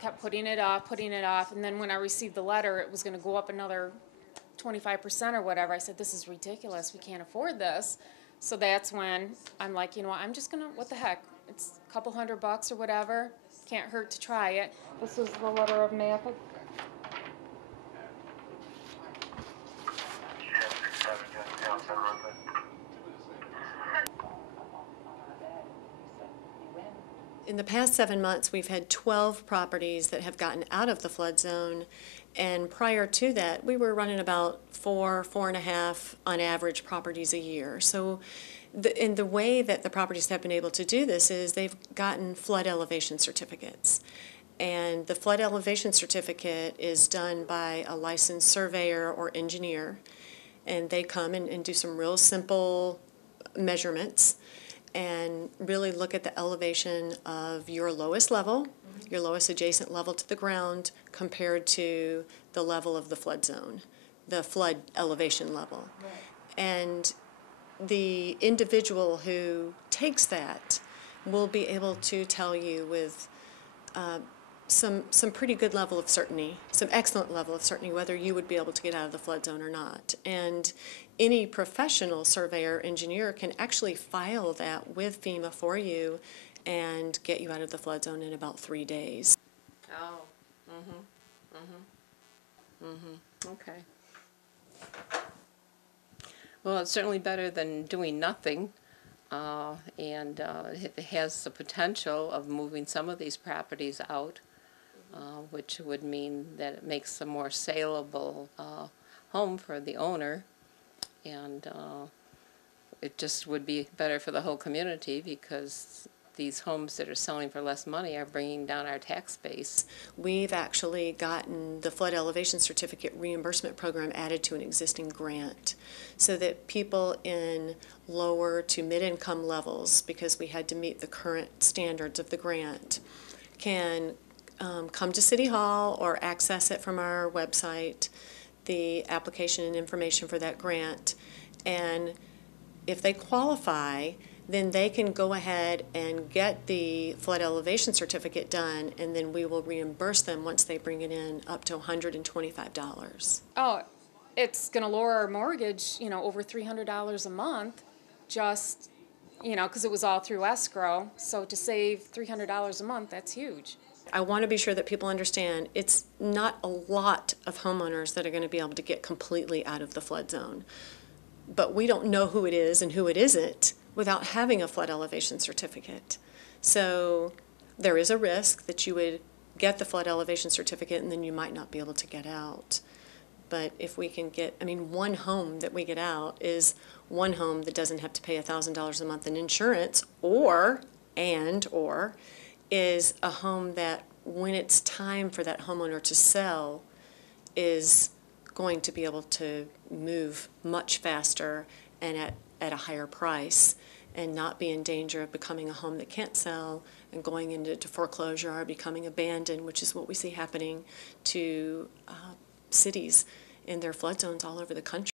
kept putting it off, and then when I received the letter, it was gonna go up another 25% or whatever. I said, this is ridiculous, we can't afford this. So that's when I'm like, I'm just gonna, what the heck, it's a couple $100 or whatever, can't hurt to try it. This is the letter of NAPA. In the past 7 months, we've had 12 properties that have gotten out of the flood zone, and prior to that, we were running about 4.5 on average properties a year. So in the way that the properties have been able to do this is they've gotten flood elevation certificates. And the flood elevation certificate is done by a licensed surveyor or engineer, and they come and do some real simple measurements and really look at the elevation of your lowest level, your lowest adjacent level to the ground, compared to the level of the flood zone, the flood elevation level. Right. And the individual who takes that will be able to tell you with some pretty good level of certainty, some excellent level of certainty, whether you would be able to get out of the flood zone or not. And any professional surveyor engineer can actually file that with FEMA for you and get you out of the flood zone in about 3 days. Oh, okay. Well, it's certainly better than doing nothing, and it has the potential of moving some of these properties out, which would mean that it makes a more saleable home for the owner, and it just would be better for the whole community because these homes that are selling for less money are bringing down our tax base. We've actually gotten the flood elevation certificate reimbursement program added to an existing grant so that people in lower to mid-income levels, because we had to meet the current standards of the grant, can come to City Hall or access it from our website, the application and information for that grant, and if they qualify, then they can go ahead and get the flood elevation certificate done, and then we will reimburse them once they bring it in up to $125. Oh, it's going to lower our mortgage, over $300 a month, just, because it was all through escrow. So to save $300 a month, that's huge. I want to be sure that people understand it's not a lot of homeowners that are going to be able to get completely out of the flood zone. But we don't know who it is and who it isn't without having a flood elevation certificate. So there is a risk that you would get the flood elevation certificate and then you might not be able to get out. But if we can get, one home that we get out is one home that doesn't have to pay $1,000 a month in insurance, or is a home that when it's time for that homeowner to sell is going to be able to move much faster and at a higher price and not be in danger of becoming a home that can't sell and going into foreclosure or becoming abandoned, which is what we see happening to cities in their flood zones all over the country.